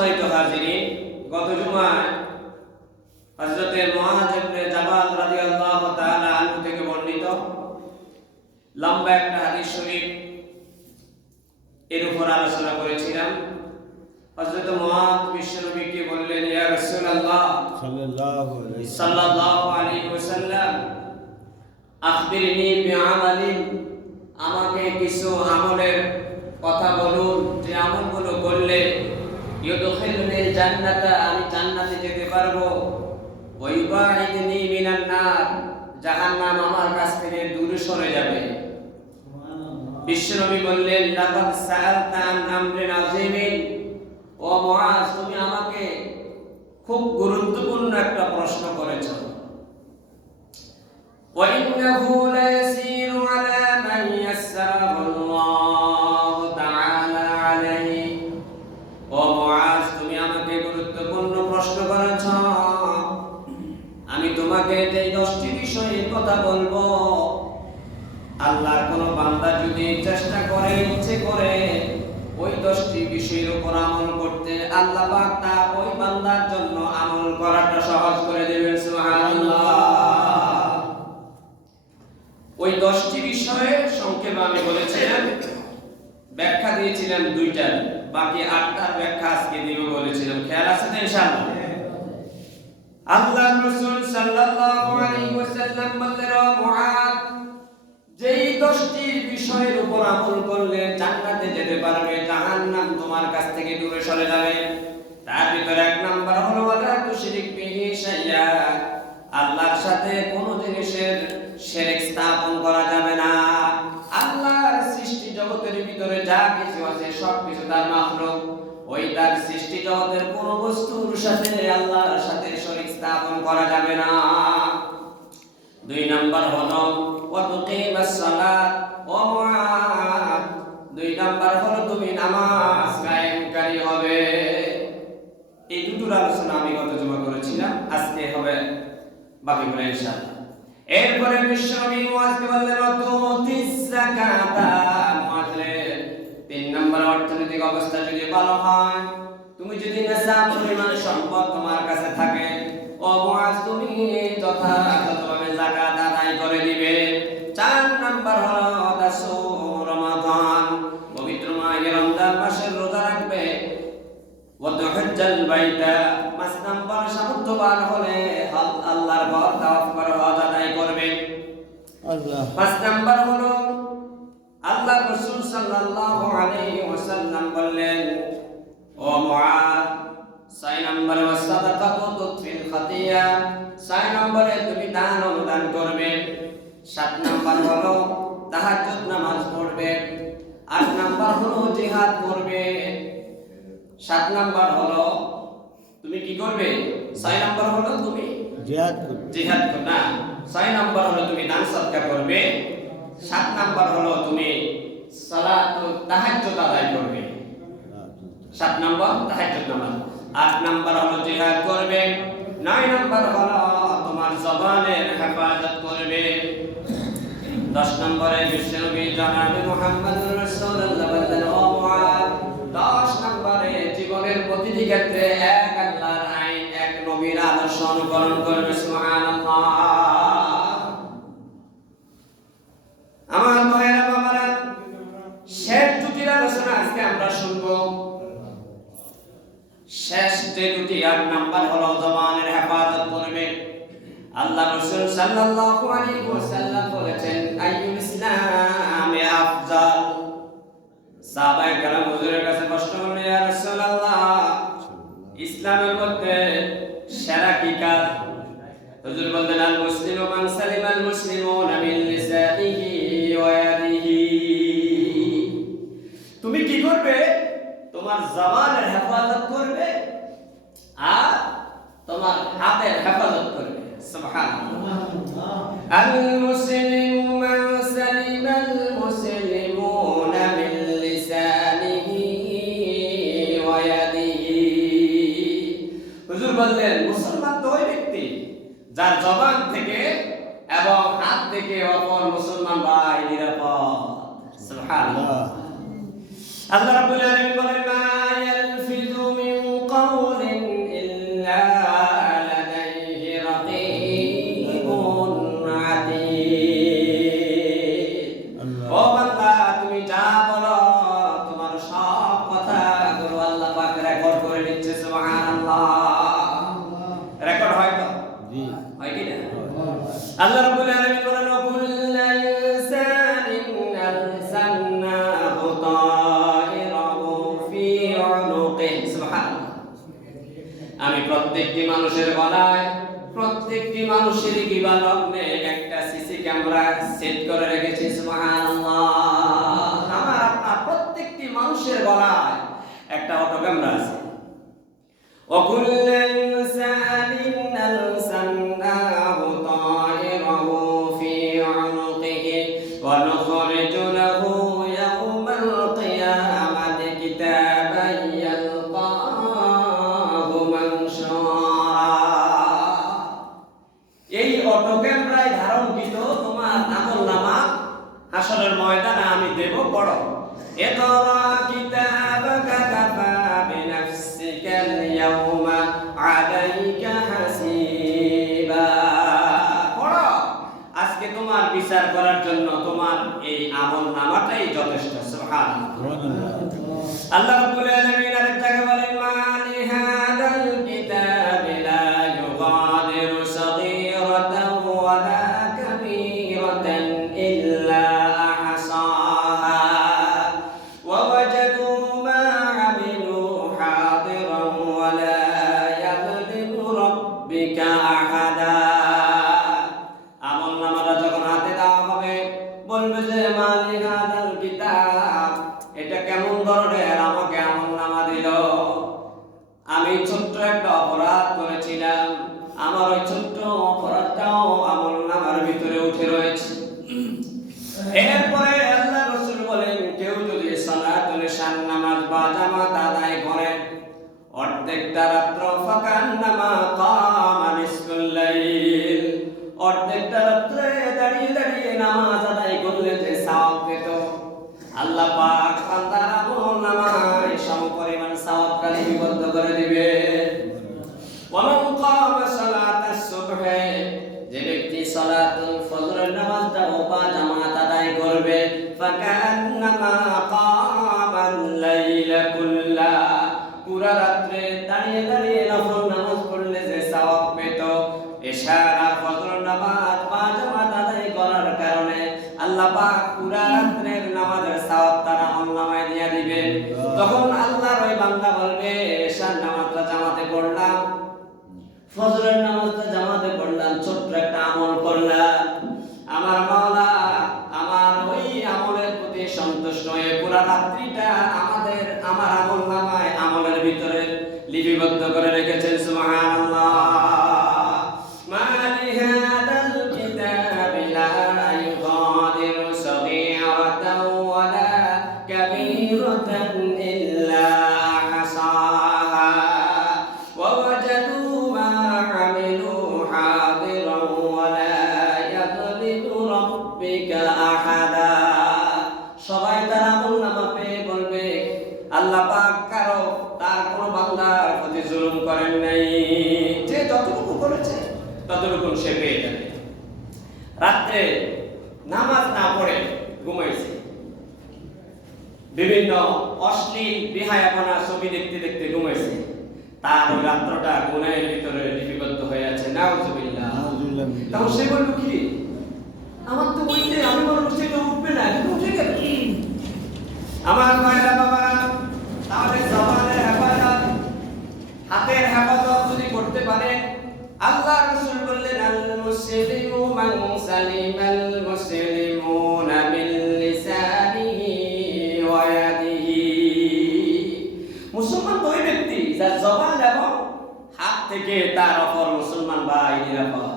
সম্মানিত হাজিরিন, গত জুমায় হযরত মুআয ইবনে জাবাল রাদিয়াল্লাহু তাআলা আনহু থেকে বর্ণিত লম্বা একটা হাদিস শরীফ এর উপর আলোচনা করেছিলাম। হযরত মুআয বিশ্বনবীকে বললেন, ইয়া রাসূলুল্লাহ সাল্লাল্লাহু আলাইহি ওয়াসাল্লাম, আখবিরনি বিআমালিন, আমাকে কিছু আমলের কথা বলুন, যে আমলগুলো করলে ইউদখিলুনিল জান্নাতা, আমি জান্নাতে যেতে পারবো, ওয়া ইউবাইদনি মিনান নার, জাহান্নাম আমার কাছ থেকে দূরে সরে যাবে। বিশ্বনবী বললেন, লাকাদ সাআলতা আন আমরিন আযীমিন, ও মুআয, তুমি আমাকে খুব গুরুত্বপূর্ণ একটা প্রশ্ন করেছো। ওয়া ইন্নাহু লায়াসীরু আলা মান ইয়াসসারাহু আল্লাহু তাআলা আলাইহি, ও মুআয, তুমি আমাকে গুরুত্বপূর্ণ প্রশ্ন করেছো। আমি তোমাকে যে 10টি বিষয়ের কথা বলবো, আল্লাহর কোন বান্দা যদি চেষ্টা করে, ইচ্ছে করে ওই 10টি বিষয়ের উপর আমল করতে, আল্লাহ পাক তা ওই বান্দার জন্য আমল করাটা সহজ করে দেবেন। সুবহানাল্লাহ। ওই 10টি বিষয়ে সংক্ষেপে আমি বলেছিলাম, ব্যাখ্যা দিয়েছিলাম 2টার, বাকি 8টার ব্যাখ্যা আজকে দিব বলেছিলাম। খেয়াল আছে তো ইনশাআল্লাহ? আল্লাহর রাসূল সাল্লাল্লাহু আলাইহি ওয়াসাল্লাম বললেন, ও মুআয, যেই 10টি বিষয়ের উপর আমল করলে জান্নাতে যেতে পারবে, জাহান্নাম তোমার কাছ থেকে দূরে সরে যাবে। তার ভিতরে 1 নাম্বার হলো ওয়ালা তুশরিক বিহি শাইয়া, আল্লাহর সাথে কোনো জিনিসের শিরক স্থাপন করা যাবে না। আল্লাহর সৃষ্টি জগতের ভিতরে যা কিছু আছে সব কিছু তার মাখলুক, ওই তার সৃষ্টি জগতের কোনো বস্তুর সাথে আল্লাহর সাথে শিরক স্থাপন করা যাবে না। 2 নাম্বার হলো ওয়া তুকিমাস সালাত, ও মুআয, 2 নাম্বার হলো তুমি নামাজ কায়েমকারী হবে। এই দুটোর আলোচনা আমি গত জুমা করেছিলাম, আজকে হবে বাকিগুলো ইনশাআল্লাহ। এরপরে বিশ্বনবী মুআযকে বললেন, তুতিস যাকাতা, মুআয, 3 নাম্বার অর্থনৈতিক অবস্থা যদি ভালো হয়, তুমি যদি নিসাব পরিমাণ সম্পদ তোমার কাছে থাকে, ও মুআয, তুমি যথাযথভাবে যাকাত আদায় করে দিবে। 4 নাম্বার হলো তাসুম রমাদান, পবিত্র মাহে রমজান মাসের রোজা রাখবে। ওয়া তুহজ্জাল বাইতা, 5 নাম্বার সামর্থ্যবান হলে আল্লাহর ঘর তাওয়াফ করে হজ আদায় করবে। আল্লাহ। 5 নাম্বার হলো আল্লাহর রাসূল সাল্লাল্লাহু আলাইহি ওয়াসাল্লাম বললেন, ও মুআয, 6 নম্বরে ওয়াসাদাকাতু তুতফিল খাতিয়া, 6 নম্বরে তুমি দান অনুদান করবে। 7 নাম্বার হলো তাহাজ্জুদ নামাজ পড়বে। 8 নাম্বার হলো জিহাদ করবে। 7 নাম্বার হলো তুমি কি করবে? 6 নাম্বার হলো তুমি জিহাদ করবে না, 6 নাম্বার হলো তুমি দান সদকা করবে। 7 নাম্বার হলো তুমি সালাতুত তাহাজ্জুদ আদায় করবে। 7 নাম্বার তাহাজ্জুদ নামাজ। 8 নাম্বার হলো জিহাদ করবে। 9 নাম্বার হলো তোমার জবানের হেফাজত করবে। 10 নম্বরে বিশ্বনবী জনাব মুহাম্মদুর রাসূলুল্লাহ বললেন, ও মুআয, 10 নম্বরে জীবনের প্রতিটি ক্ষেত্রে এক আল্লাহর আইন, এক নবীর আদর্শ অনুকরণ করবে। সুবহানাল্লাহ। আমার ভাইরা বাবারা, শেষ দুটির আলোচনা আজকে আমরা শুনবো। শেষ যে দুটি, 8 নাম্বার হলো জবানের হেফাজত করবে। আল্লাহ রাসূল সাল্লাল্লাহু আলাইহি ওয়াসাল্লাম বলেছেন, আইয়ুল ইসলামে আফজাল। সাহাবায়ে কেরাম হুজুরের কাছে প্রশ্ন করলেন, ইয়া রাসূলুল্লাহ, ইসলামের মধ্যে সেরা কি কাজ? হুজুর বললেন, আল মুসলিমু মান সালিমাল মুসলিমুনা মিন লিসানিহি ওয়া ইয়াদিহি। তুমি কি করবে? তোমার জবানের হেফাজত করবে আর তোমার হাতের হেফাজত করবে। সুবহানাল্লাহ। আল মুসলিমু মান সালিমাল মুসলিমুনা মিন লিসানিহি ওয়া ইয়াদিহি। হুজুর বললেন, মুসলমান তো ওই ব্যক্তি যার জবান থেকে এবং হাত থেকে অপর মুসলমান ভাই নিরাপদ। সুবহানাল্লাহ। আল্লাহ রাব্বুল আলামিন বলেন, মা ইয়ালফিযু মিন রেকর্ড করে নিচ্ছে। সুবহানাল্লাহ। রেকর্ড হয় তো? জি। হয় কি না? আল্লাহ রাব্বুল আলামিন বলেন কুল্লু ইনসানিন আলজামনাহু তায়রাহু ফি উনুকিহি। সুবহানাল্লাহ। আমি প্রত্যেকটি মানুষের গলায়, প্রত্যেকটি মানুষের গিবা লগ্নে একটা সিসি ক্যামেরা সেট করে রেখেছি। সুবহানাল্লাহ। আমার আপনার প্রত্যেকটি মানুষের গলায় একটা অটো ক্যামেরা আছে। وكل إنسان ألزمناه طائره في عنقه ونخرج له يوم القيامة كتابا يلقاه منشورا। এই অটো ক্যামেরায় ধারণকৃত তোমার আমলনামা হাসরের ময়দানে আমি দেব পড়ো। ইকরা কিতাবাকা কাফা বিনাফসিকা আল-ইয়াওমা আলাইকা হাসিবা। পড়ো, আজকে তোমার বিচার করার জন্য তোমার এই আমলনামাটাই যথেষ্ট। সুবহানাল্লাহ। আল্লাহ রাব্বুল আলামিন আরেকটাকে বলেন মা লিহাদাল কিতাবি লা ইউগাদিরু সাগীরাতান ওয়ালা কাবীরাতান ইল্লা আহসাহা ওয়া ওয়াজাদু মা আমিলু হাদিরান ওয়ালা ইয়াযলিমু রাব্বিকা আহাদা। আমলনামাটা যখন হাতে দেওয়া হবে বলবে যে মা লিহাদাল কিতাব, এটা কেমন ধরনের আমাকে আমলনামা দিল। আমি ছোট্ট একটা অপরাধ করেছিলাম, আমার ওই ছোট্ট অপরাধটাও আমলনামার ভিতরে উঠে রয়েছে। এরপরে আল্লাহ রাসূল বলেন কেউ যদি সালাতুল ইশার নামাজ বা জামাত আদায় করে অর্ধেকটা রাত্র ফাকান্নামা কামা নিসফুল লাইল, অর্ধেকটা রাত্রে দাঁড়িয়ে দাঁড়িয়ে নামাজ আদায় করলে যে সওয়াব পেত, আল্লাহ পাক বান্দার আমলনামায় সমপরিমাণ সওয়াবটা লিপিবদ্ধ করে দিবে। ওয়ামান কামা সালাতাস সুবহ, যে ব্যক্তি সালাতুল ফজরের নামাজটা বা জামাত আদায় করবে ফাকান্নামা কামাল লাইলা কুল্লা, পুরা রাত্রে দাঁড়িয়ে দাঁড়িয়ে নফল নামাজ পড়লে যে সওয়াব পেত, ইশার আর ফজরের নামাজ বা জামাত আদায় করার কারণে আল্লাহ পাক পুরা রাত্রের নামাজের সওয়াব তার আমলনামায় দিয়ে দিবেন। তখন আল্লাহর ওই বান্দা বলবে ইশার নামাজটা জামাতে পড়লাম, ফজরের নামাজটা জামাতে পড়লাম, ছোট্ট একটা আমল করলাম, আমার মাওলা আমার ওই আমলের প্রতি সন্তুষ্ট হয়ে পুরা রাত্রিটা আমার আমলনামায় আমলের ভিতরে লিপিবদ্ধ করে রেখেছেন। সুবহানাল্লাহ। মা লিহাদাল কিতাবি লা ইউগাদিরু সাগীরাতান ওয়ালা কাবীরাতান ইল্লা আহসাহা ওয়া ওয়াজাদু মা আমিলু হাদিরান ওয়ালা ইয়াযলিমু রাব্বিকা আহাদা। সবাই তার আমলনামা পেয়ে বলবে আল্লাহ পাক কারো তার কোনো বান্দার প্রতি জুলুম করেন নাই, যে যতটুকু করেছে ততটুকু সে পেয়ে যাবে। রাত্রে নামাজ না পড়ে ঘুমাইছে, বিভিন্ন অশ্লীল বিহায়াপনা ছবি দেখতে দেখতে ঘুমাইছে, তার ওই রাত্রটা গুনাহের ভিতরে লিপিবদ্ধ হয়ে আছে। নাউযুবিল্লাহ। তখন সে বলল কি আমার তো বইতে আমি মনে করছি তো উঠবে না, কিন্তু উঠে গেল। আমার ভাইরা বাবারা, তাহলে জবানের হেফাজত, হাতের হেফাজত যদি করতে পারে, আল্লাহ রাসূল বললেন আল মুসলিমু মান সালিমাল মুসলিমুনা মিন লিসানিহি ওয়া ইয়াদিহি। মুসলমান ওই ব্যক্তি যার জবান এবং হাত থেকে তার অপর মুসলমান ভাই নিরাপদ।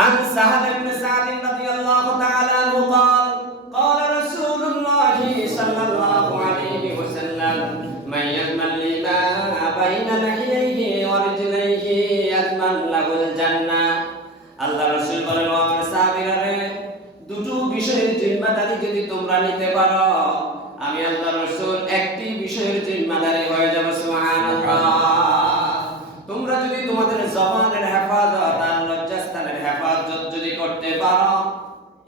عن سهل بن سعد رضي الله تعالى عنه قال قال رسول الله صلى الله عليه وسلم من يضمن لي ما بين لحييه ورجليه يضمن له الجنة। আল্লাহ রাসূল বলেন ও আমার সাহাবীরা রে, দুটো বিষয়ের জিম্মাদারি যদি তোমরা নিতে পারো আমি আল্লাহ রাসূল একটি বিষয়ের জিম্মাদারি হয়ে যাব। সুবহানাল্লাহ। তোমরা যদি তোমাদের জবানের হেফাজত আর লজ্জাস্থানের হেফাজত যদি করতে পারো,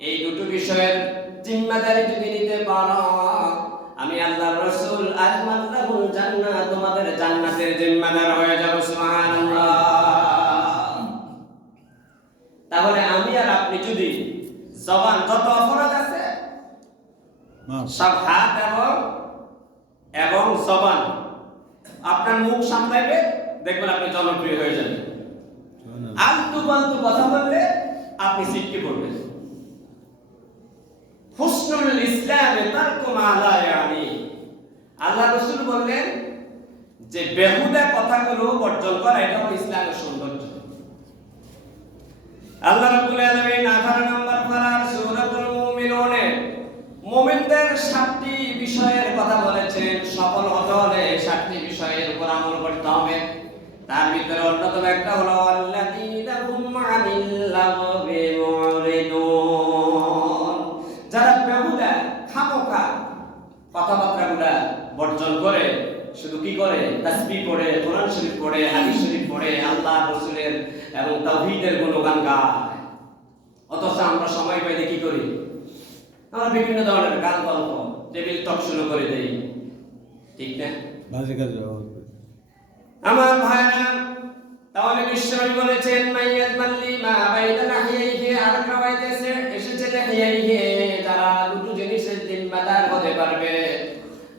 এই দুটো বিষয়ের জিম্মাদারি যদি নিতে পারো, আমি আল্লাহর রাসূল আজমান লাহুল জান্নাত তোমাদের জান্নাতের জিম্মাদার হয়ে যাব। সুবহানাল্লাহ। তাহলে আমি আর আপনি যদি জবান যত অপরাধ আছে সব হাত এবং জবান আপনার মুখ সামলাইবে, দেখবেন আপনি জনপ্রিয় হয়ে যাবেন। আলতু ফালতু কথা বললে আপনি সিটকে পড়বেন। হুসনুল ইসলামে তারকু মা লা ইয়ানি, আল্লাহ রাসূল বললেন যে বেহুদা কথাগুলো বর্জন করা এটা হলো ইসলামের সৌন্দর্য। আল্লাহ রাব্বুল আলামিন 18 নম্বর পারার সূরাতুল মুমিনুনে মুমিনদের 7টি বিষয়ের কথা বলেছেন। সফল হতে হলে 7টি বিষয়ের উপর আমল করতে হবে। তার ভিতরে অন্যতম একটা হলো আল্লাযীনা হুম আনিল লাগবি মুরিদুন, যারা বেহুদা খামোখা কথাবার্তাগুলো বর্জন করে শুধু কি করে তাসবিহ পড়ে, কোরআন শরীফ পড়ে, হাদিস শরীফ পড়ে, আল্লাহ রাসূলের এবং তাওহীদের গুণগান গায়। অথচ আমরা সময় পাইলে কি করি? আমরা বিভিন্ন ধরনের গান গল্প টেবিল টক শুরু করে দেই, ঠিক না? বাজে কাজ আমার ভাইরা, তাহলে বিশ্বনবী বলেছেন মাইয়াজমান লিমা বাইনা নাহিয়াইহি, আর রাওয়ায়াতে এসেছে নাহিয়াইহি, যারা দুটো জিনিসের জিম্মাদার হতে পারবে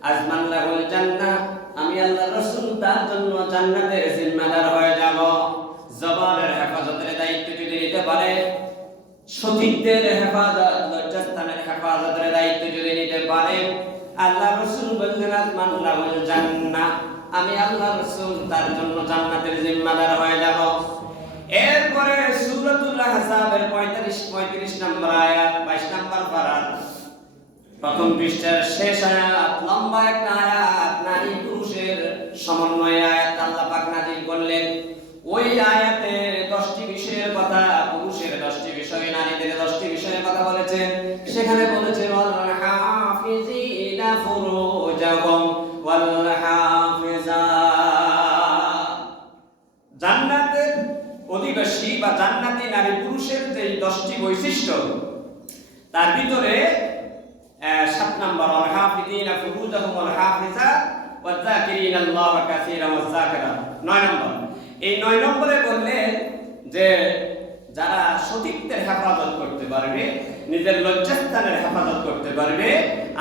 আজমান লাহুল জান্নাহ, আমি আল্লাহর রাসূল তার জন্য জান্নাতের জিম্মাদার হয়ে যাব। জবানের হেফাজতের দায়িত্ব যদি নিতে পারে, সতীত্বের হেফাজত, লজ্জাস্থানের হেফাজতের দায়িত্ব যদি নিতে পারে, আল্লাহ রাসূল বললেন আজমান লাহুল জান্নাহ, আমি আল্লাহ রাসূল তার জন্য জান্নাতের জিম্মাদার হয়ে যাব। এরপরে সূরাতুল আহজাবের 35 নম্বর আয়াত, 22 নম্বর পারার প্রথম পৃষ্ঠার শেষ আয়াত, লম্বা একটা আয়াত, নারী পুরুষের সমন্বয়ে আয়াত আল্লাহ পাক নাযিল করলেন। ওই আয়াতে 10টি বিষয়ের কথা, পুরুষের 10টি বিষয়, নারীদের 10টি বিষয়ের কথা বলেছেন। সেখানে বলেছেন ওয়াল হাফিজিনা ফুরুজাহুম ওয়াল হাফিজাত, জান্নাতের অধিবাসী বা জান্নাতি নারী পুরুষের যে 10টি বৈশিষ্ট্য, তার ভিতরে 7 নম্বর ওয়াল হাফিজিনা ফুরুজাহুম ওয়াল হাফিজাত ওয়াজ যাকিরিনা আল্লাহ কাসীরান ওয়াজ যাকিরাত। 9 নম্বর, এই 9 নম্বরে বললেন যে যারা সতীত্বের হেফাজত করতে পারবে, নিজের লজ্জাস্থানের হেফাজত করতে পারবে,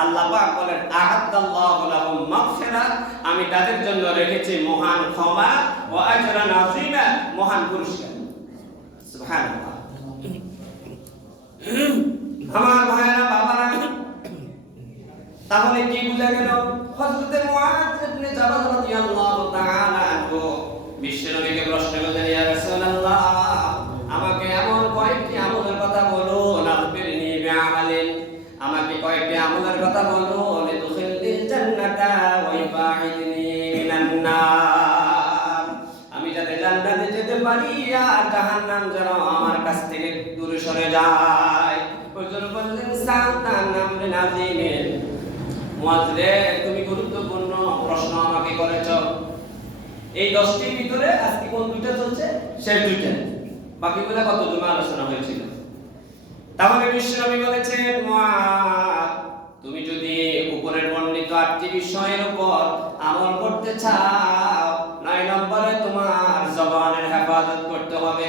আল্লাহ পাক বলেন আ'আদাল্লাহু লাহুম মাগফিরাত, আমি তাদের জন্য রেখেছি মহান ক্ষমা ও আজরান আযীমা, মহান পুরস্কার। সুবহানাল্লাহ। আমার ভাইরা বাবারা, তাহলে কি বুঝা গেল? হযরত মুআয ইবনে জাবাল রাদিয়াল্লাহু তাআলা আনহু বিশ্বনবীকে প্রশ্ন করলেন, ইয়া রাসূলুল্লাহ, আমাকে এমন কয়েকটি আমলের কথা বলুন, আখবিরনি বিআমালিন, আমাকে কয়েকটি আমলের কথা বলুন, লিতুখিলনিল জান্নাতা ওয়া ইবাইদনি মিনান নার, আমি যাতে জান্নাতে যেতে পারি আর জাহান্নাম যেন আমার কাছ থেকে দূরে সরে যায়। হুজুর বললেন সালতান আমরে নাযিমিন, মুআয রে, তুমি গুরুত্বপূর্ণ প্রশ্ন আমাকে করেছো। এই 10টির ভিতরে আজকে কোন দুইটা চলছে? শেষ দুইটা, বাকিগুলো কত জমা আলোচনা হয়েছিল। তাহলে বিশ্বনবী বলেছেন মুআয, তুমি যদি উপরের বর্ণিত 8টি বিষয়ের উপর আমল করতে চাও, 9 নম্বরে তোমার জবানের হেফাজত করতে হবে।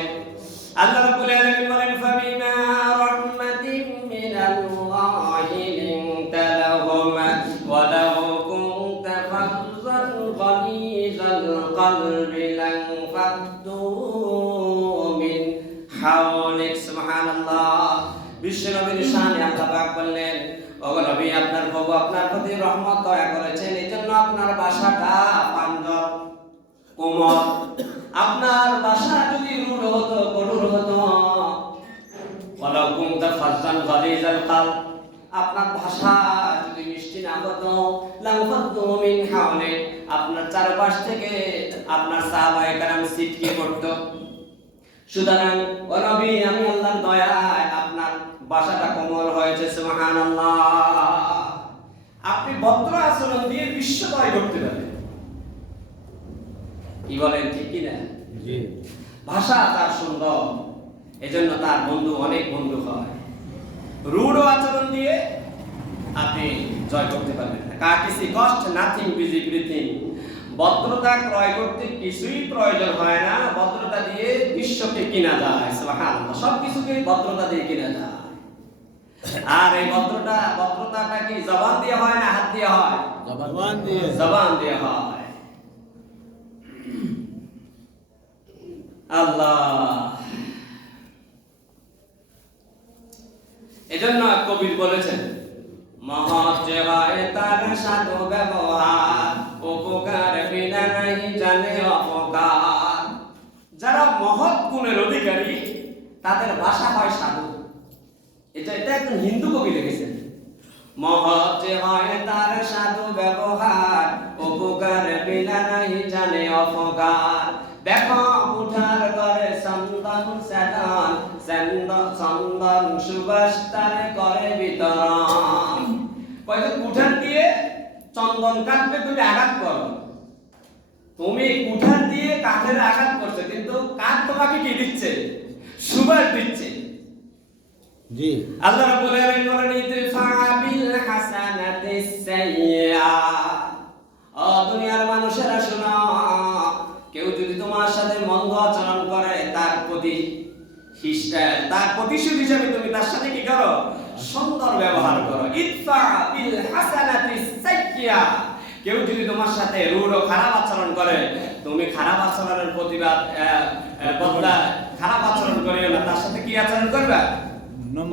আল্লাহ রাব্বুল আলামিন বলেন ফাবিমা রাহমাতিন মিনাল্লাহি লিনতা লাহুম ওয়া লাউ কুনতা ফাযযান গালিযাল কলবি লানফাদ্দু মিন হাওলিক। সুবহানাল্লাহ। বিশ্বনবীর শানে আল্লাহ পাক বললেন, ওগো নবী, আপনার প্রভু আপনার প্রতি রহমত দয়া করেছেন, এজন্য আপনার ভাষাটা পাঞ্জর কোমল। আপনার ভাষা যদি রূঢ় হতো, কঠোর হতো, ওয়ালাউ কুনতা ফাযযান গালিযাল কলব, আপনার ভাষা যদি মিষ্টি না হতো, লানফাদ্দু মিন হাওলিক, আপনার চারপাশ থেকে আপনার সাহাবায়ে কেরাম ছিটকে পড়তো। সুতরাং ও নবী, আমি আল্লাহর দয়ায় আপনার ভাষাটা কোমল হয়েছে। সুবহানাল্লাহ। আপনি ভদ্র আচরণ দিয়ে বিশ্বজয় করতে পারেন, কি বলেন, ঠিক কি না? জি। ভাষা তার সুন্দর, এজন্য তার বন্ধু অনেক বন্ধু হয়। রূঢ় আচরণ দিয়ে আপনি জয় করতে পারবেন না। কার্টিসি কস্ট নাথিং বিজি ব্রিথিং, ভদ্রতা ক্রয় করতে কিছুই প্রয়োজন হয় না, ভদ্রতা দিয়ে বিশ্বকে কিনা যায়। সুবহানাল্লাহ, সবকিছুকে ভদ্রতা দিয়ে কিনা যায়। আর এই ভদ্রতাটা কি জবান দিয়ে হয় না হাত দিয়ে হয়? জবান দিয়ে হয়। আল্লাহ, এজন্য কবি বলেছেন, মহৎ যে হয় তার সাধু ব্যবহার, উপকার বিনা নাই জানে অপকার। যারা মহৎ গুণের অধিকারী তাদের ভাষা হয় সাধু। এটা একজন হিন্দু কবি লিখেছেন। মহৎ যে হয় তার সাধু ব্যবহার, উপকার বিনা নাই জানে অপকার। দেখো উঠার ঘরে চন্দন সেদন, চন্দন সুবাস তার করে বিতরণ। কয়েক কুঠার দিয়ে চন্দন কাটবে, তুমি আঘাত করো। তুমি কুঠার দিয়ে কাঠের আঘাত করছো, কিন্তু কাঠ তোমাকে কি দিচ্ছে? সুবাস দিচ্ছে। জি, আল্লাহ রাব্বুল আলামিন বলেন, ইদফা বিল হাসানাতিস সাইয়্যা। ও দুনিয়ার মানুষেরা শোনো, কেউ যদি তোমার সাথে মন্দ আচরণ করে তার প্রতিশোধ হিসেবে তুমি তার সাথে কি করো? সুন্দর ব্যবহার করো। ইদফা বিল হাসানাতিস সাইয়্যা। কেউ যদি তোমার সাথে রূঢ় খারাপ আচরণ করে, তুমি খারাপ আচরণের প্রতিবাদ বদলা খারাপ আচরণ করিও না, তার সাথে কি আচরণ করবে?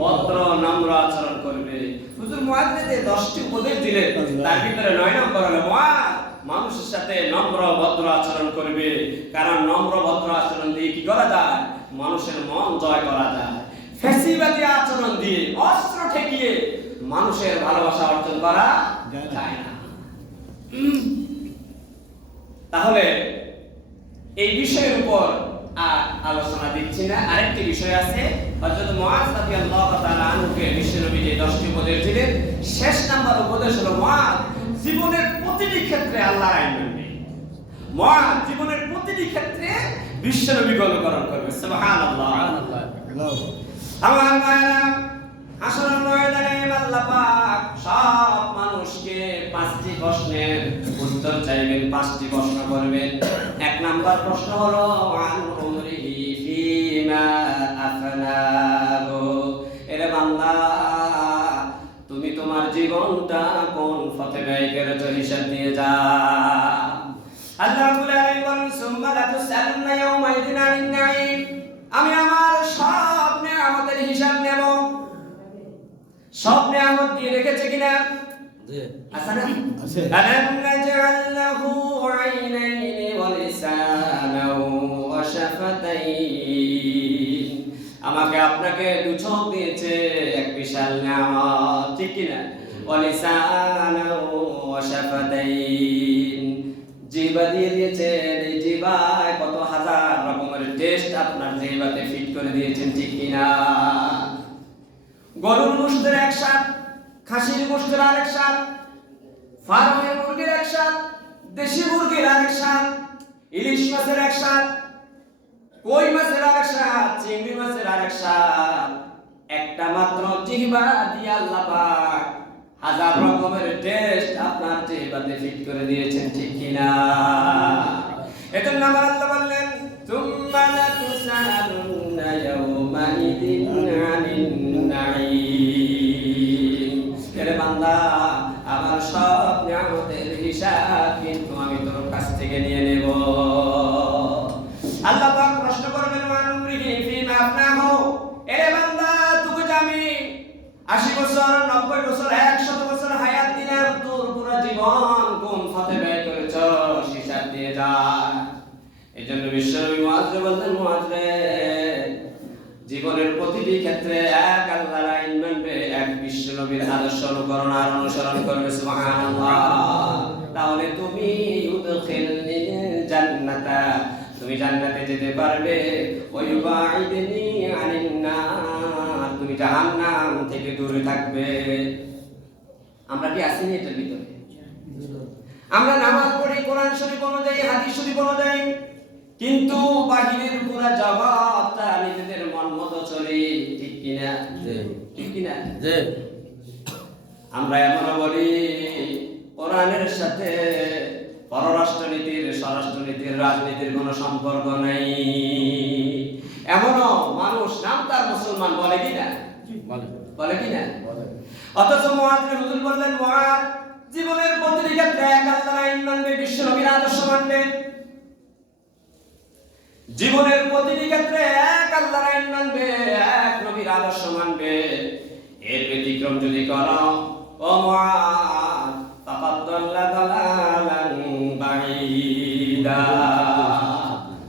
ভদ্র নম্র আচরণ করবে। হুজুর মুআয যে 10টি উপদেশ দিলেন, তার ভিতরে 9 নম্বর হলো মুআয মানুষের সাথে নম্র ভদ্র আচরণ করবে। কারণ নম্র ভদ্র আচরণ দিয়ে কি করা যায়? মানুষের মন জয় করা যায়। ফ্যাসিবাদী আচরণ দিয়ে, অস্ত্র ঠেকিয়ে মানুষের ভালোবাসা অর্জন করা যায় না। তাহলে এই বিষয়ের উপর আর আলোচনা দিচ্ছি না। আরেকটি বিষয় আছে, হযরত মুআয রাদিয়াল্লাহু তাআলা আনহুকে বিশ্বনবী যে 10টি উপদেশ দিলেন, শেষ নাম্বার উপদেশ হলো মুআয জীবনের প্রতিটি ক্ষেত্রে আল্লাহর আইন মানবে। মুআয জীবনের প্রতিটি ক্ষেত্রে বিশ্বনবীকে অনুকরণ করবে। সুবহানাল্লাহ। আমার মায়েরা, হাসরের ময়দানে আল্লাহ পাক সব মানুষকে 5টি প্রশ্নের উত্তর চাইবেন, 5টি প্রশ্ন করবেন। 1 নাম্বার প্রশ্ন হলো আন উমরিহি ফিমা আফনাহু। এরে বান্দা, তুমি তোমার জীবনটা কোন পথে ব্যয় করেছো হিসাব দিয়ে যাও। আল্লাহ রাব্বুল আলামিন বলেন, সুম্মা লাতুসআলুন্না ইয়াওমাইযিন আনিন নাঈম। আমি আমার সব নিয়ামতের হিসাব নেব। সব নিয়ামত দিয়ে রেখেছে কিনা? জি, আছে না? আছে। আলাম নাজআল লাহু আইনাইনি ওয়া লিসানাহু ওয়া শাফাতাইন। আমাকে আপনাকে 2 চোখ দিয়েছে, এক বিশাল নিয়ামত, ঠিক কিনা? ওয়া লিসানাহু ওয়া শাফাতাইন। জিহ্বা দিয়ে দিয়েছেন, এই জিহ্বায় কত হাজার রকমের টেস্ট আপনার জিহ্বাতে ফিট করে দিয়েছেন, ঠিক কিনা? গরুর গোশতের এক স্বাদ, খাসির গোশতের আরেক স্বাদ, ফার্মের মুরগির এক স্বাদ, দেশি মুরগির আরেক স্বাদ, ইলিশ মাছের এক স্বাদ, কই মাছের আরেক স্বাদ, চিংড়ি মাছের আরেক স্বাদ। একটা মাত্র জিহ্বা দিয়ে আল্লাহ পাক হাজার রকমের টেস্ট আপনার জিহ্বাতে ফিট করে দিয়েছেন, ঠিক কিনা? এজন্য আমার আল্লাহ বললেন, সুম্মা লাতুসআলুন্না ইয়াওমাইযিন আনিন নাঈম। এরে বান্দা, আমার সব নিয়ামতের হিসাব কিন্তু আমি তোর কাছ থেকে নিয়ে নেব। আল্লাহ পাক প্রশ্ন করবেন, মান উমরিহি ফিমা আফনাহু। এরে বান্দা, তোকে আমি 80 বছর, 90 বছর, 100 বছর হায়াত দিলাম, তোর পুরো জীবন কোন পথে ব্যয় করেছস হিসাব দিয়ে যা। এজন্য বিশ্বনবী মুআয বললেন, মুআয রে, জীবনের প্রতিটি ক্ষেত্রে এক আল্লাহর আইন মানবে, এক বিশ্বনবীর আদর্শ অনুকরণ আর অনুসরণ করবে। সুবহানাল্লাহ। তাহলে তুমি ইউদখিলনি জান্নাতা, তুমি জান্নাতে যেতে পারবে। ওয়া ইউবাইদনি আনিন নার, তুমি জাহান্নাম থেকে দূরে থাকবে। আমরা কি আসিনি এটার ভিতরে? আমরা নামাজ পড়ি কোরআন শরীফ অনুযায়ী, হাদিস শরীফ অনুযায়ী, কিন্তু বাহিরের পুরা জগৎটা নিজেদের মন মতো চলে, ঠিক কিনা? ঠিক কিনা? আমরা এমন বলি কোরআনের সাথে পররাষ্ট্রনীতির স্বরাষ্ট্রনীতির রাজনীতির কোনো সম্পর্ক নেই। এমনও মানুষ নাম তার মুসলমান বলে কিনা, বলে কিনা? অথচ মুআয বিন হুজুর বললেন, মুআয জীবনের প্রতিটি ক্ষেত্রে এক আল্লাহর আইন মানবে, বিশ্ব নবীর আদর্শ মানবে। জীবনের প্রতিটি ক্ষেত্রে এক আল্লাহর আইন মানবে, এক নবীর আদর্শ মানবে। এর ব্যতিক্রম যদি করো ও মুআয ফাকাদ দাল্লা দালালান বাঈদা,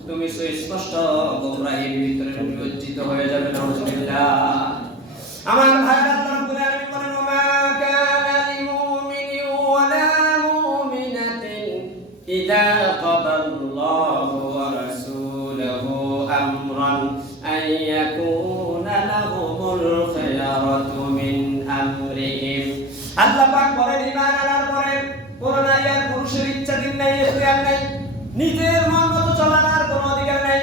তুমি সুস্পষ্ট গোমরাহির ভিতরে নিমজ্জিত হয়ে যাবে। নাউযুবিল্লাহ। আমার ভাইরা, আল্লাহ রাব্বুল আলামিন বলেন, ওমা কানা লিমুমিনিন ওয়ালা মুমিনাতিন ইযা কাদাল্লাহু ওয়া রাসূলুহু আমরান আন ইয়াকুনা লাহুমুল খিয়ারাতু মিন আমরিহিম। আল্লাহ পাক বলেন, ঈমান আনার পরে কোন নারী আর পুরুষের ইচ্ছাধীন নাই, এখতিয়ার নাই, নিজের মন মতো চলার আর কোনো অধিকার নাই।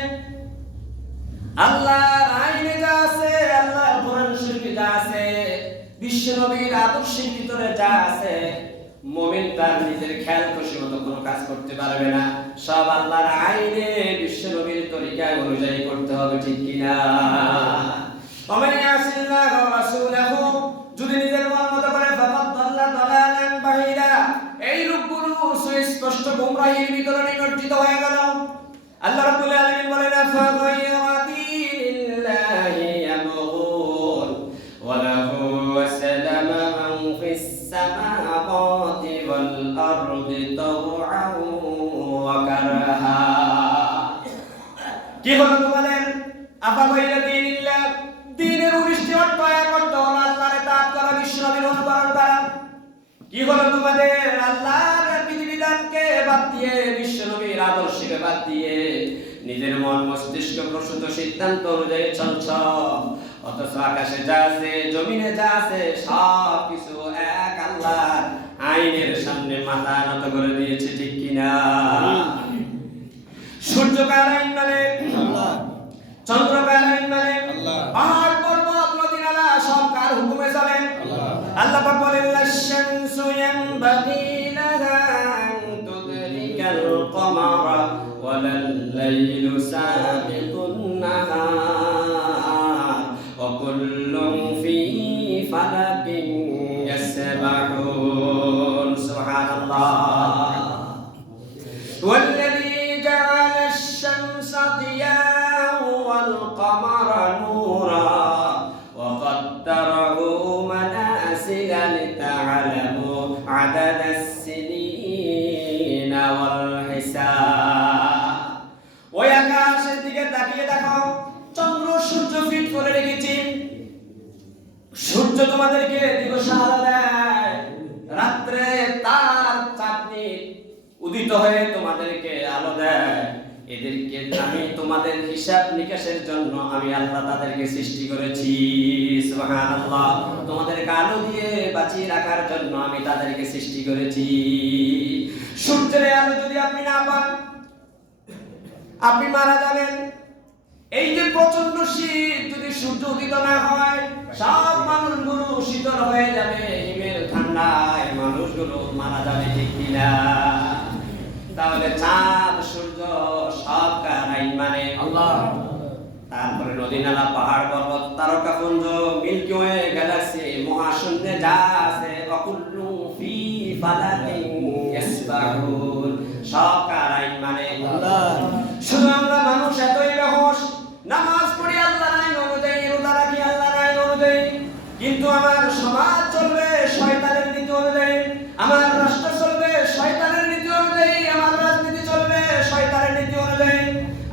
আল্লাহর আইনে যা আছে, আল্লাহর কোরআন শরীফে যা আছে, বিশ্ব নবীর আদর্শের ভিতরে যা আছে, মুমিন তার নিজের খেয়াল খুশি মতো কোনো কাজ করতে পারবে না। সব আল্লাহর আইনে বিশ্ব নবীর তরিকা অনুযায়ী করতে হবে, ঠিক কিনা? ওমান ইয়াসিল্লাহ ওয়া রাসূলহু, যদি নিজের মন মতো করে ফাকাদ দাল্লা দালালান বাঈদা, এই লোকগুলো সুস্পষ্ট গোমরাহির ভিতরে নিমজ্জিত হয়ে গেল। আল্লাহ রাব্বুল আলামিন বলেন, আফাগায়রা দীনিল্লাহি ইয়াবগুন ওয়া লাহু আসলামা মান ফিস সামাওয়াতি ওয়াল আরদি তাওআন ওয়া কারহা। কি হলো তোমাদের? আফাগায়রা দীনিল্লাহ, দ্বীনের 19টি অর্থ এক অর্থ হলো আল্লাহর ইতাআত করা, বিশ্ব নবীর অনুসরণ করা। কি হলো তোমাদের? আল্লাহর বিধিবিধানকে বাদ দিয়ে, বিশ্ব নবীর আদর্শকে বাদ দিয়ে নিজের মন মস্তিষ্ক প্রসূত সিদ্ধান্ত অনুযায়ী চলছ। অথচ আকাশে যা আছে, জমিনে যা আছে, সব কিছু এক আল্লাহর আইনের সামনে মাথা নত করে দিয়েছে, ঠিক কিনা? সূর্য কার আইন মানে? আল্লাহ। চন্দ্র কার আইন মানে? আল্লাহ। পাহাড় পর্বত নদী নালা সব কার হুকুমে চলেন? আল্লাহ। আল্লাহ পাক বলেন, লাশ-শামসু ইয়ানবাগি লাহা আন তুদরিকাল কমারা ওয়ালাল লাইলু সাবিকুন নাহার ওয়া কুল্লুন ফি ফালাকিন ইয়াসবাহুন। সুবহানাল্লাহ। ওয়াল্লাযী জাআলা আশ-শামসা দিয়াআন ওয়াল কমারা নূরা ওয়া qaddarahu manasila লিতা'লামু আদাদাস সিনিনা ওয়াল হিসাব। ওই আকাশের দিকে তাকিয়ে দেখো, চন্দ্র সূর্য ফিট করে রেখেছি। সূর্য তোমাদেরকে দিবসে আলো দেয়, রাত্রে তার চাঁদনি উদিত হয়ে তোমাদেরকে আলো দেয়। এদেরকে আমি তোমাদের হিসাব নিকাশের জন্য আমি আল্লাহ তাদেরকে সৃষ্টি করেছি। সুবহানাল্লাহ। তোমাদেরকে আলো দিয়ে বাঁচিয়ে রাখার জন্য আমি তাদেরকে সৃষ্টি করেছি। সূর্যের আলো যদি আপনি না পান, আপনি মারা যাবেন। এই যে প্রচন্ড শীত, যদি সূর্য উদিত না হয়, সব মানুষগুলো শীতল হয়ে যাবে, হিমেল ঠান্ডায় মানুষগুলো মারা যাবে, ঠিক কিনা? তাহলে চাঁদ সূর্য সব কার আইন মানে? আল্লাহ। তারপরে নদী নালা পাহাড় পর্বত তারকাপুঞ্জ মিল্কি ওয়ে গ্যালাক্সি মহাশূন্যে যা আছে, অকুল্লু ফি ফালাকিন ইয়াসবাহুন, সব কার আইন মানে? আল্লাহ। শুধু আমরা মানুষ এতই বেহুশ, নামাজ পড়ি আল্লাহর আইন অনুযায়ী, রোজা রাখি আল্লাহর আইন অনুযায়ী, কিন্তু আমার সমাজ চলবে শয়তানের নীতি অনুযায়ী, আমার রাষ্ট্র চলবে শয়তানের নীতি অনুযায়ী, আমার রাজনীতি চলবে শয়তানের নীতি অনুযায়ী।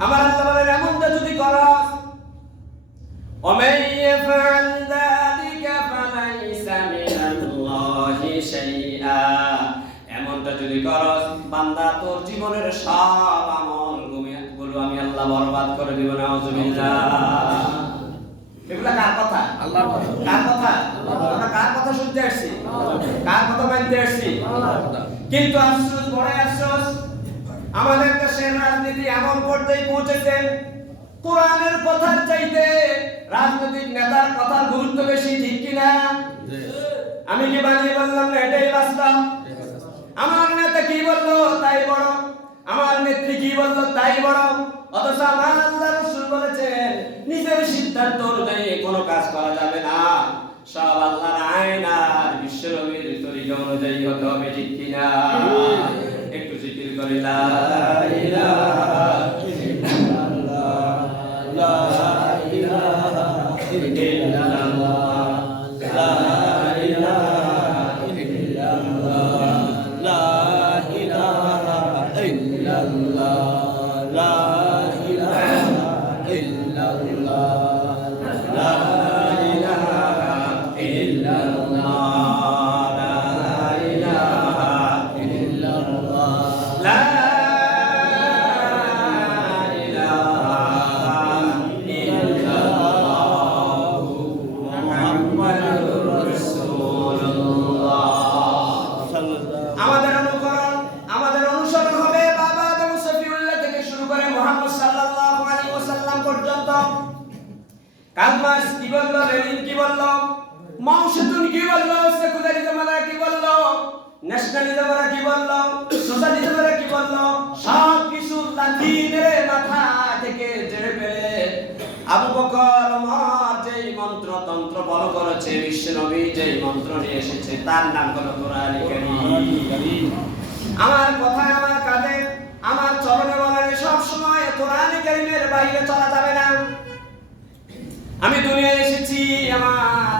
আমার আল্লাহ বলেন, এমনটা যদি করো, ওমান ইয়াফআল যালিকা ফালাইসা মিনাল্লাহি শাইআ, এমনটা যদি করো বান্দা, তোর জীবনের সব আমলগুলো আমি আল্লাহ বরবাদ করে দেব। নাউযুবিল্লাহ। এগুলা কার কথা? আল্লাহর কথা। কার কথা? আমরা কার কথা শুনতে আসছি? কার কথা মানতে আসছি? আল্লাহর কথা। কিন্তু আফসোস, বড় আফসোস, আমাদের দেশের রাজনীতি এমন পর্যায়ে পৌঁছেছে, কোরআনের কথার চাইতে রাজনৈতিক নেতার কথার গুরুত্ব বেশি, ঠিক কিনা? আমি কি বানিয়ে বললাম না? এটাই বাস্তব। আমার নেতা কি বললো তাই বড়, আমার নেত্রী কি বললো তাই বড়। অথচ আমার আল্লাহ রাসূল বলেছেন নিজের সিদ্ধান্ত অনুযায়ী কোনো কাজ করা যাবে না, সব আল্লাহর আইন আর বিশ্ব নবীর তরিকা অনুযায়ী হতে হবে, ঠিক কিনা? একটু জিকির করে লা ইলাহা ইল্লাল্লাহ, লা ইলাহা ইল্লাল্লাহ, লা ইলাহা ইল্লাল্লাহ, লা ইলাহা ইল্লাল্লাহ, লা ইলাহা ইল্লাল্লাহ, লা ইলাহা ইল্লাল্লাহ, লা ইলাহা ইল্লাল্লাহ, লা ইলাহা ইল্লাল্লাহ, মুহাম্মাদুর রাসূলুল্লাহ। আমাদের অনুসরণ হবে বাবা আদম সফিউল্লাহ থেকে শুরু করে মুহাম্মদ সাল্লাল্লাহু আলাইহি ওয়াসাল্লাম পর্যন্ত। কার্ল মার্কস কি বলল, লেনিন কি বলল, মাও সেতুন কি বলল, সেকুলারিজমরা কি বলল, ন্যাশনালিজমরা কি বলল, সোশ্যালিজমরা কি বলল, সব কিছু লাথি মেরে মাথা থেকে জেড়ে ফেলে আবু বকর ওমর যেই মন্ত্র তন্ত্র বল করেছে, বিশ্ব নবী যেই মন্ত্র নিয়ে এসেছে তার নাম হলো কোরআন কারীম। আমার কথায়, আমার কাজে, আমার চরণে বলেন সব সময় কোরআন কারীমের বাইরে চলা যাবে না। আমি দুনিয়ায় এসেছি আমার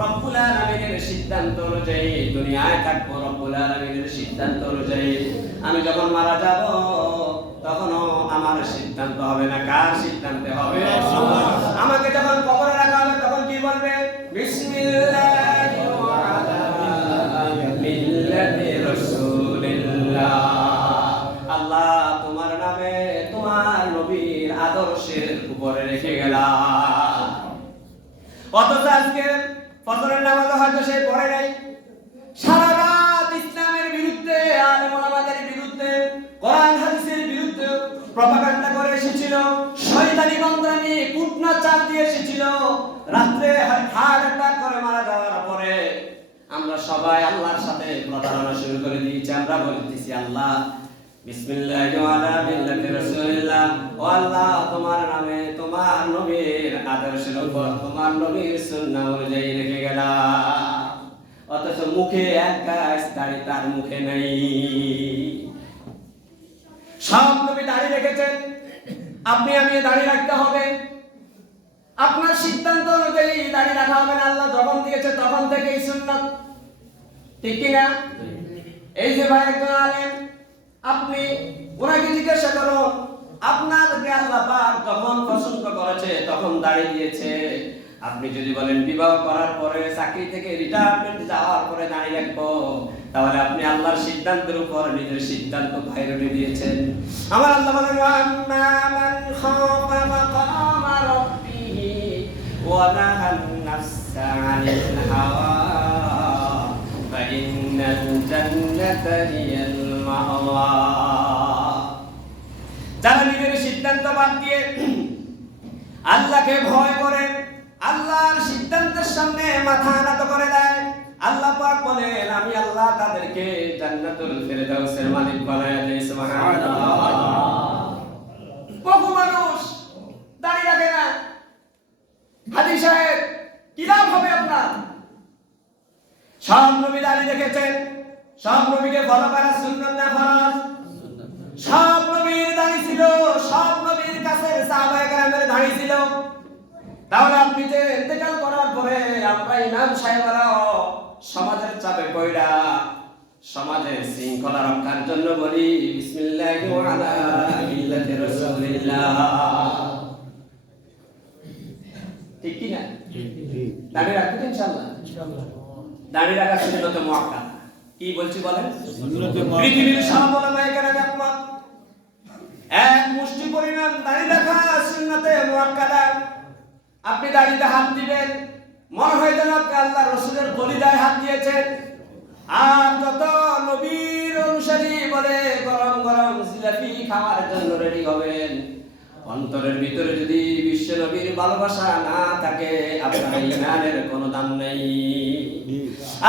রব্বুল আলামিনের সিদ্ধান্ত অনুযায়ী, দুনিয়ায় থাকবো রব্বুল আলামিনের সিদ্ধান্ত অনুযায়ী। আমি যখন মারা যাব তখনও আমার সিদ্ধান্ত হবে না, কার সিদ্ধান্তে হবে? আমাকে যখন কবরে রাখা হবে তখন কি বলবে? বিসমিল্লাহি ওয়া আলা মিল্লাতি রাসূলিল্লাহ। আল্লাহ তোমার নামে তোমার নবীর আদর্শের উপরে রেখে গেলাম। অথচ আজকে ফজরের নামাজ হয়তো সে পড়ে নাই, সারা রাত ইসলামের বিরুদ্ধে, আলেম ওলামাদের বিরুদ্ধে, কোরআন হাদিসের বিরুদ্ধে প্রপাগান্ডা করে এসেছিল, শয়তানি মন্ত্রানি কুটনা চাল দিয়ে এসেছিল। রাত্রে হার্ট অ্যাটাক করে মারা যাওয়ার পরে আমরা সবাই আল্লাহর সাথে প্রতারণা শুরু করে দিয়েছি। আমরা বলতেছি আল্লাহ বিসমিল্লাহি ওয়া আলা মিল্লাতি রাসূলিল্লাহ, ও আল্লাহ তোমার নামে তোমার নবীর আদর্শের উপর তোমার নবীর সুন্নাহ অনুযায়ী রেখে গেলাম। অথচ মুখে এক গাছ দাড়ি তার মুখে নাই। সব নবী দাড়ি রেখেছেন, আপনি আমি দাড়ি রাখতে হবে। আপনার সিদ্ধান্ত অনুযায়ী দাড়ি রাখা হবে না, আল্লাহ যখন দিয়েছে তখন থেকেই সুন্নাত, ঠিক কি না? এই যে ভাই একজন আলেম, আপনি ওনাকে জিজ্ঞাসা করুন আপনাকে আল্লাহ পাক যখন পছন্দ করেছে তখন দাড়ি দিয়েছে। আপনি যদি বলেন বিবাহ করার পরে, চাকরি থেকে রিটায়ারমেন্ট যাওয়ার পরে দাড়ি রাখবো, তাহলে আপনি আল্লাহর সিদ্ধান্তের উপর নিজের সিদ্ধান্ত ভাইরে দিয়েছেন। আমার আল্লাহ বলেন আম্মা মান খাফা মাকামা রাব্বিহি ওয়া নাহান নাফসা আনিল হাওয়া ফাইন্নাল জান্নাতা হিয়াল মাওয়া। যারা নিজের সিদ্ধান্ত বাদ দিয়ে আল্লাহকে ভয় করে, আল্লাহর সিদ্ধান্তের সামনে মাথা নত করে দেয়, আল্লাহ পাক বলেন আমি আল্লাহ তাদেরকে জান্নাতুল ফেরদাউসের মালিক বানায় দেই। সুবহানাল্লাহ। বহু মানুষ দাড়ি রাখে না। হাজী সাহেব কি লাভ হবে আপনার? সব নবী দাড়ি রেখেছেন, সব নবীকে ফলো করা সুন্নাত না ফরজ? সব নবীর দাড়ি ছিল, সব নবীর কাছে সাহাবায়ে কেরামের দাড়ি ছিল। তাহলে আপনি যে ইন্তেকাল করার পরে আমরা ইমাম সাহেবরাও সমাজের চাপে পড়া, সমাজের শৃঙ্খলা রক্ষার জন্য বলি বিসমিল্লাহি ওয়া আলা মিল্লাতি রাসূলিল্লাহ, ঠিক কি না? দাড়ি রাখবেন ইনশাআল্লাহ। দাড়ি রাখা সুন্নাত মুআক্কাদা। কি বলছি বলেন? পৃথিবীর সব উলামায়ে কেরাম একমত, এক মুষ্টি পরিমাণ দাড়ি রাখা সুন্নাতে মুআক্কাদা। আপনি দাড়িতে হাত দিবেন, মনে হয় যেন আপনি আল্লাহ রাসূলের কলিজায় হাত দিয়েছেন। আর যত নবীর অনুসারী বলে গরম গরম জিলাপি খাওয়ার জন্য রেডি হবেন, অন্তরের ভিতরে যদি বিশ্ব নবীর ভালোবাসা না থাকে আপনার ঈমানের কোনো দাম নেই।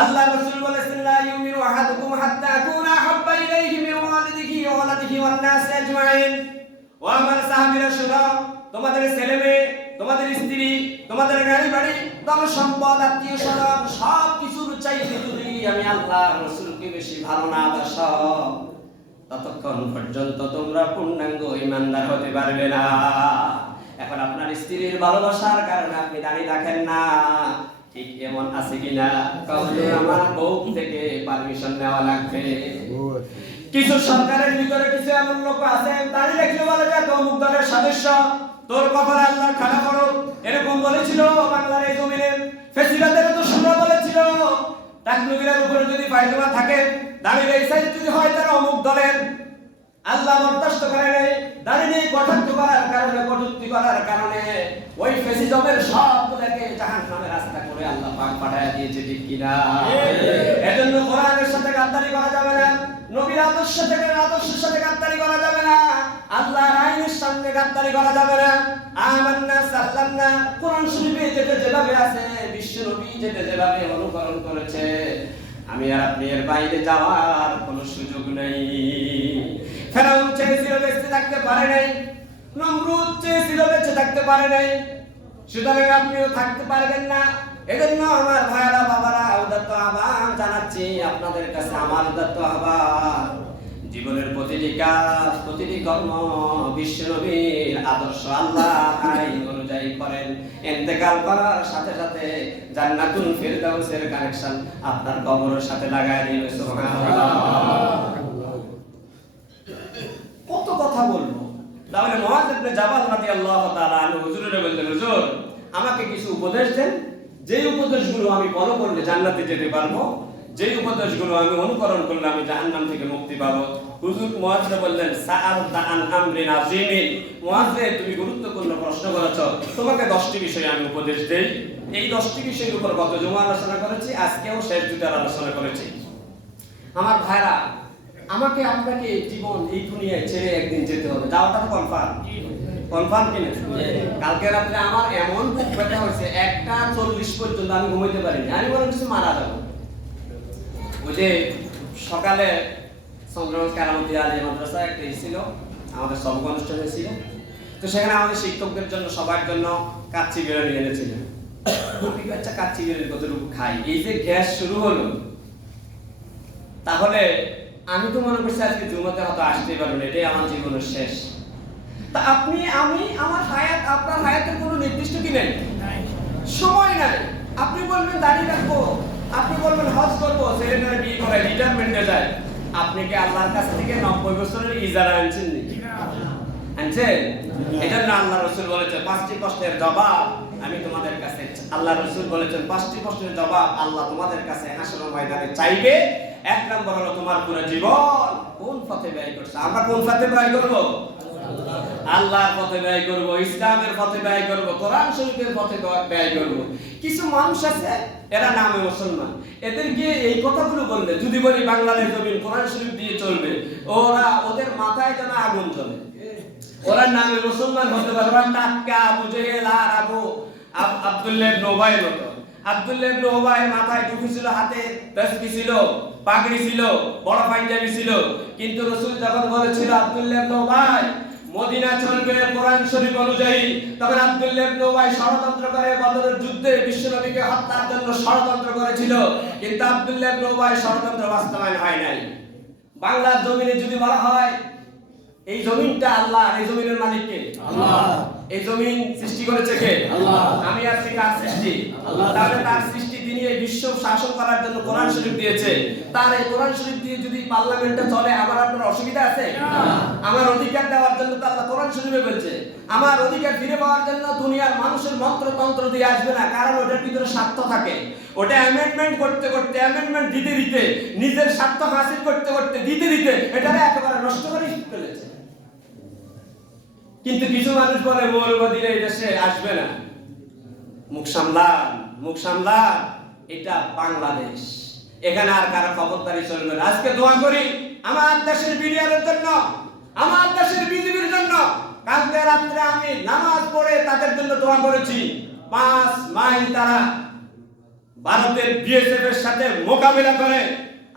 আল্লাহ রাসূল বলেছেন লা ইউমিনু আহাদুকুম হাত্তা আকুনা হাব্বা ইলাইহি মিন ওয়ালিদিহি ওয়া ওয়ালাদিহি ওয়ান নাস আজমাইন। ও আমার সাহাবীরা শুনো, তোমাদের ছেলে মেয়ে, তোমাদের স্ত্রী, তোমাদের গাড়ি বাড়ি, ধন সম্পদ, আত্মীয় স্বজন সব কিছুর চাইতে যদি আমি আল্লাহ রাসূলকে বেশি ভালো না বাসো, ততক্ষণ পর্যন্ত তোমরা পূর্ণাঙ্গ ঈমানদার হতে পারবে না। এখন আপনার স্ত্রীর ভালোবাসার কারণে আপনি দাঁড়িয়ে রাখেন না, ঠিক এমন আছে কিনা? কাউকে আমার বউ থেকে পারমিশন নেওয়া লাগবে। কিছু সরকারের ভিতরে কিছু এমন লোক আছে দাঁড়িয়ে রাখলে বলে যে অমুক দলের সদস্য, তোর কপালে আল্লাহ খাড়া করো, এরকম বলেছিল বাংলার এই জমিনে। ফেসিবাদের তো শুনে বলেছিল তাকনবীরের উপরে যদি পায়জামা থাকে, দাঁড়িয়ে এই সাইজ যদি হয় তারা অমুক দলের। আল্লাহ বরদাস্ত করে নাই, দাঁড়িয়ে কটাক্ষ করার কারণে, কটূক্তি করার কারণে ওই ফেসিজমের সবগুলোকে জাহান্নামের রাস্তা করে আল্লাহ পাক পাঠায়া দিয়েছে, ঠিক কিনা? এজন্য কোরআনের সাথে গাদ্দারি করা যাবে না, নবীর আদর্শের সাথে গাদ্দারি করা যাবে না, আল্লাহর আইনের সামনে গাদ্দারি করা যাবে না। আমান্না সাল্লামনা কোরআন শরীফে যেভাবে আছে, বিশ্ব নবী যেভাবে অনুকরণ করেছে, আমি আর আপনি এর বাইরে যাওয়ার কোনো সুযোগ নেই। ফেরাউন চেয়েছিল বেঁচে থাকতে পারে নাই, নমরুদ চেয়েছিল বেঁচে থাকতে পারে নাই, সুতরাং আপনিও থাকতে পারবেন না। এজন্য আমার ভাইরা বাবারা উদাত্ত আহ্বান জানাচ্ছি আপনাদের কাছে, আমার উদাত্ত আহ্বান, জীবনের প্রতিটি কাজ, প্রতিটি কর্ম বিশ্ব নবীর আদর্শ আল্লাহ আইন অনুযায়ী করেন। ইন্তেকাল করার সাথে সাথে জান্নাতুল ফিরদাউসের কানেকশন আপনার কবরের সাথে লাগায় দিন। সুবহানাল্লাহ। কত কথা বলবো। তাহলে মুআয ইবনে জাবাল রাদিয়াল্লাহু তাআলা আনহু হুজুরে বললেন, হুজুর আমাকে কিছু উপদেশ দেন, যেই উপদেশগুলো আমি ফলো করলে জান্নাতে যেতে পারবো, যেই উপদেশগুলো আমি অনুকরণ করলে আমি জাহান্নাম থেকে মুক্তি পাবো। হুজুর মুআযকে বললেন, সাআলতা আন আমরিন আযীমিন। মুআয, তুমি গুরুত্বপূর্ণ প্রশ্ন করেছো, তোমাকে 10টি বিষয়ে আমি উপদেশ দেই। এই 10টি বিষয়ের উপর গত জুমা আলোচনা করেছি, আজকেও শেষ দুটার আলোচনা করেছি। আমার ভাইরা, আমাকে আপনাকে জীবন এই দুনিয়ায় ছেড়ে একদিন যেতে হবে, যাওয়াটা কনফার্ম। কনফার্ম কিনা? কালকে রাতে আমার এমন বুক ব্যথা হয়েছে, 1:40 পর্যন্ত আমি ঘুমাইতে পারিনি, আমি মনে হচ্ছে মারা যাবো। ওই যে সকালে চন্দ্রগঞ্জ কারামতি আলী মাদ্রাসা একটা ছিল, আমাদের সবক অনুষ্ঠান ছিল, তো সেখানে আমাদের শিক্ষকদের জন্য সবার জন্য কাচ্চি বিরিয়ানি এনেছিলেন। আমি বাচ্চা কাচ্চি বিরিয়ানি কতটুকু খাই, এই যে গ্যাস শুরু হলো, তাহলে আমি তো মনে করছি আজকে জুমাতে হয়তো আসতেই পারবো না, এটাই আমার জীবনের শেষ। তা আপনি, আমি, আমার হায়াত, আপনার হায়াতের কোনো নির্দিষ্ট কি নেই, সময় নাই। আপনি বলবেন দাঁড়িয়ে রাখবো, আপনি বলবেন হজ করবো, ছেলেমেয়েরা বিয়ে করে রিটায়ারমেন্টে যায়। আপনি কি আল্লাহর কাছ থেকে 90 বছরের ইজারা আনছেন নাকি? আনছেন? এজন্য আল্লাহ রাসূল বলেছেন 5টি প্রশ্নের জবাব আমি তোমাদের কাছে, আল্লাহ রাসূল বলেছেন 5টি প্রশ্নের জবাব আল্লাহ তোমাদের কাছে হাসরের ময়দানে চাইবে। 1 নম্বর হলো তোমার পুরো জীবন কোন পথে ব্যয় করছো। আমরা কোন পথে ব্যয় করব? আল্লাহর পথে ব্যয় করব, ইসলামের পথে ব্যয় করব, কোরআন শরীফের পথে ব্যয় করব। কিছু মানুষ আছে এরা নামে মুসলমান, এদেরকে এই কথাগুলো বললে, যদি বলি বাংলাদেশ জমিন কোরআন শরীফ দিয়ে চলবে, ওদের মাথায় যেন আগুন জ্বলে। ওরা নামে মুসলমান হতে পারে, ওরা টাক্কা আবু জেহেল আর আব্দুল্লাহ ইবনে উবাইয়ের মতো। আব্দুল্লাহ ইবনে উবাই মাথায় টুপি ছিল, হাতে তাসবিহ ছিল, পাগড়ি ছিল, বড় পাঞ্জাবি ছিল, কিন্তু রাসূল যখন বলেছিল আব্দুল্লাহ ইবনে উবাই মদিনা চলবে কোরআন শরীফ অনুযায়ী, তখন আব্দুল্লাহ ইবনে উবাই ষড়যন্ত্র করে বদরের যুদ্ধে বিশ্বনবীকে হত্যার জন্য ষড়যন্ত্র করেছিল, কিন্তু আব্দুল্লাহ ইবনে উবাই ষড়যন্ত্র বাস্তবায়ন হয় নাই। বাংলার জমিনে যদি বলা হয় এই জমিনটা আল্লাহ, এই জমিনের মালিক কে? আল্লাহ। এই জমিন সৃষ্টি করেছে কে? আল্লাহ। আমি আর আপনি কার সৃষ্টি? আল্লাহ। তাহলে তার সৃষ্টি, তিনি এই বিশ্ব শাসন করার জন্য কোরআন শরীফ দিয়েছে। তার এই কোরআন শরীফ দিয়ে যদি পার্লামেন্টে চলে, আমার আপনার অসুবিধা আছে? না। আমার অধিকার দেওয়ার জন্য তো আল্লাহ কোরআন শরীফে বলছে। আমার অধিকার ফিরে পাওয়ার জন্য দুনিয়ার মানুষের মন্ত্রতন্ত্র দিয়ে আসবে না, কারণ ওটার ভিতরে স্বার্থ থাকে। ওটা অ্যামেন্ডমেন্ট করতে করতে, অ্যামেন্ডমেন্ট দিতে দিতে, নিজের স্বার্থ হাসিল করতে করতে, দিতে দিতে এটারে একেবারে নষ্ট করে ফেলেছে। কিন্তু কিছু মানুষ বলে মৌলবাদীরা এই দেশে আসবে না। মুখ সামলান, মুখ সামলান, এটা বাংলাদেশ, এখানে আর কারো খবরদারি চলবে না। আজকে দোয়া করি আমার দেশের বিডিআরের জন্য, আমার দেশের বিজেপির জন্য, কালকে রাত্রে আমি নামাজ পড়ে তাদের জন্য দোয়া করেছি। 5 মাইল তারা ভারতের বিএসএফ এর সাথে মোকাবিলা করে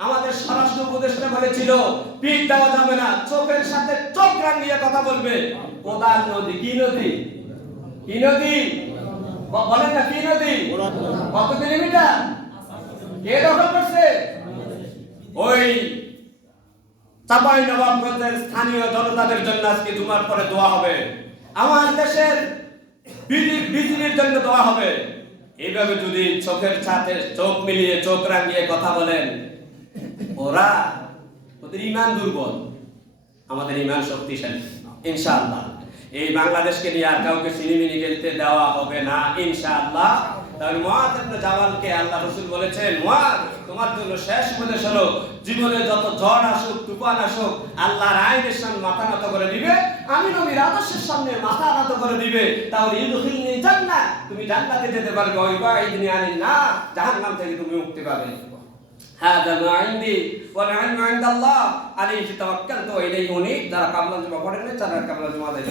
আমাদের স্বরাষ্ট্র উপদেষ্টা বলেছিল পিঠ দেওয়া যাবে না, চোখের সাথে চোখ রাঙিয়ে কথা বলবে। প্রধান নদী কি নদী? কি নদী বলেন না, কি নদী? কত কিলোমিটার? কে দখল করছে? ওই চাঁপাইনবাবগঞ্জের স্থানীয় জনতাদের জন্য আজকে জুমার পরে দোয়া হবে। আমার দেশের বিজিবির জন্য দোয়া হবে। এইভাবে যদি চোখের সাথে চোখ মিলিয়ে চোখ রাঙিয়ে কথা বলেন, ওদের ঈমান দুর্বল, আমাদের ঈমান শক্তিশালী। ইনশাআল্লাহ এই বাংলাদেশকে নিয়ে আর কাউকে সিনেমিনি খেলতে দেওয়া হবে না ইনশাআল্লাহ। তাহলে মুআয ইবনে জাবালকে আল্লাহ রাসূল বলেছেন, মুআয তোমার জন্য শেষ উপদেশ হলো, জীবনে যত ঝড় আসুক তুফান আসুক আল্লাহর আইনের সামনে মাথা নত করে দিবে, আমি নবীর আদর্শের সামনে মাথা নত করে দিবে, তাহলে ইদখিলনি জান্নাহ, তুমি জান্নাতে যেতে পারবে, ওয়া ইবাইদনি আনিন নার, জাহান্নাম থেকে তুমি মুক্তি পাবে। هذا ما عندي والعلم عند الله عليه توكلت وإليه أنيب। যারা কাবলা জমা পড়েন না, যারা কাবলা জমা দেয়